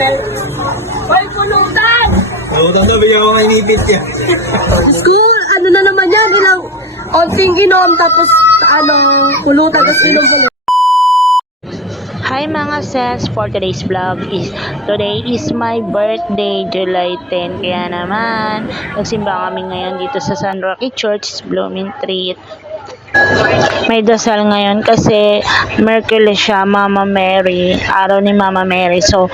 Hoy, pulutan! Pulutan daw, bigyan ko nga inipit yan. School, ano na naman yan, ilang onting inom, tapos pulutan, tapos inom po. Hi mga sis, for today's vlog today is my birthday, July 10. Kaya naman, nagsimba kami ngayon dito sa San Roque Church, Blooming Treat. May dasal ngayon kasi Merkules siya, Mama Mary, araw ni Mama Mary. So,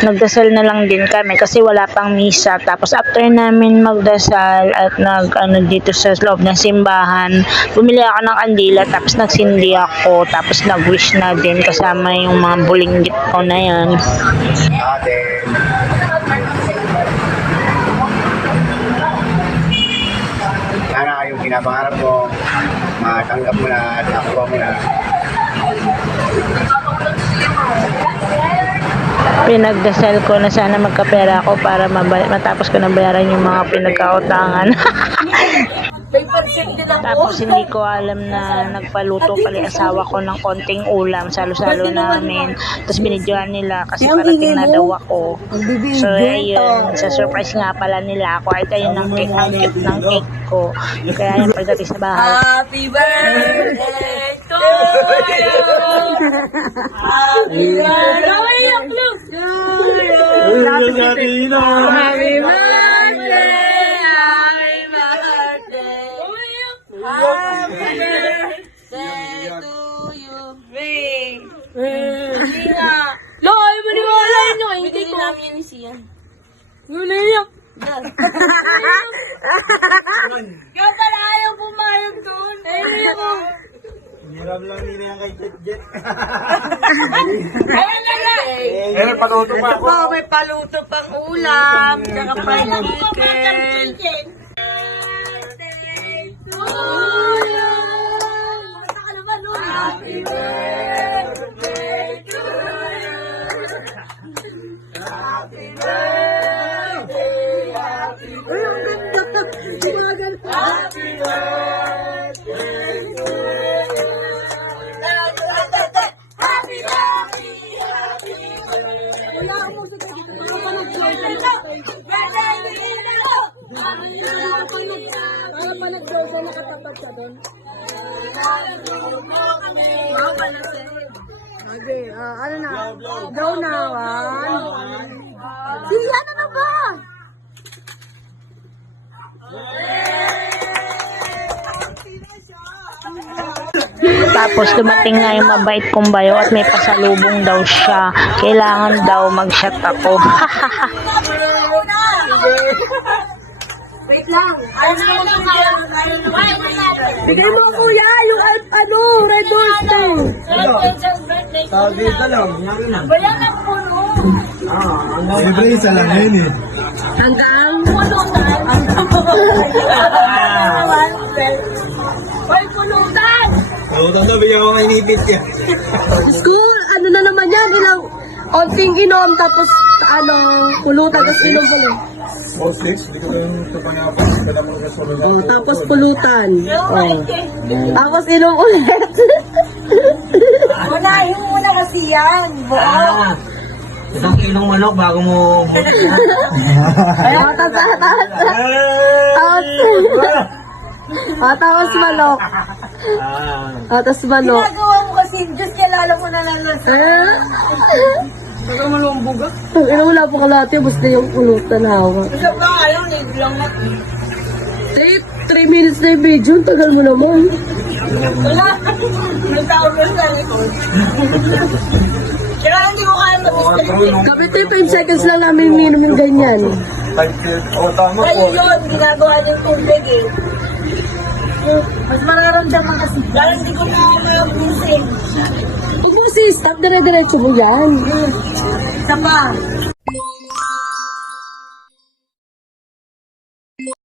nagdasal na lang din kami kasi wala pang misa. Tapos after namin magdasal at dito sa loob ng simbahan, bumili ako ng kandila, tapos nagsindi ako, tapos nag-wish na din kasama yung mga bulinggit ko na yan. Sana yung pinapangarap mo, matanggap mo na at nakuha mo na. Pinagdasal ko na sana magkapera ako para matapos ko na bayaran yung mga pinagkautangan. Tapos hindi ko alam na nagpaluto pala asawa ko ng konting ulam, salo-salo namin. Tapos binidyohan nila kasi parating na daw ako. So ayun, sa surprise nga pala nila ako. Ay tayo ng cake, ang cute ng cake ko. Kaya yung pagdating sa bahay. Happy birthday to you! Happy birthday to you! Happy birthday! Lo, ayaw mo niwala nyo. Hindi ko. namin yan ni Sian. Nuliyak. Kaya pala ayaw pumayag doon. Hirap lang nila yung kay Jet. Ayun na nga eh. Eh, paluto pa ako. Oh, may paluto pang ulam. Tsaka pang chicken. Happy birthday to you. Happy birthday, happy birthday. Happy birthday to you. Happy, happy, happy birthday. Wala akong musika dito. Nakapanood nakatapat ka doon. Okay, ano na? Go na, one. Siya na ba? Tapos dumating nga yung mabait kong bayo at may pasalubong daw siya. Kailangan daw mag-shot ako. Wait lang. Bigay mo kuya, yung Red Bull. Sabi ka lang, yan na. Bayan ng puno. Siyempre, isa lang yun eh. Hanggang? Hoy, pulutan! Pulutan daw, bigyan ko nga inipit yan. School, ano na naman yan, ilang onting inom, tapos pulutan, tapos inom po lang. Postage, hindi ko yung tupangapan. Kada mo na sunod. Oh, tapos pulutan. Oh. Tapos inom ulit. Unahin mo muna kasi yan. Isang kilong manok bago mo... Tapos manok. Tapos manok. Ginagawa mo kasi, Diyos kaya lalo mo nalalasa. Baga malumbog ah. Wala po kalati, basta yung pulutan hawak. Isa pa ayaw, need lang na. 3 minutes na yung video, ang tagal mo naman. Wala. May tawag na sa likod. Kaya hindi ko kaya mag-stay. Kami 5 seconds lang namin minum yung ganyan. Tama Kaya po. yun, ginagawa ng tubig eh. Mas mararamdaman kasi. Lalo hindi ko na mag-missing. Huwag mo si stop, dire-diretso mo yan. Isa pa.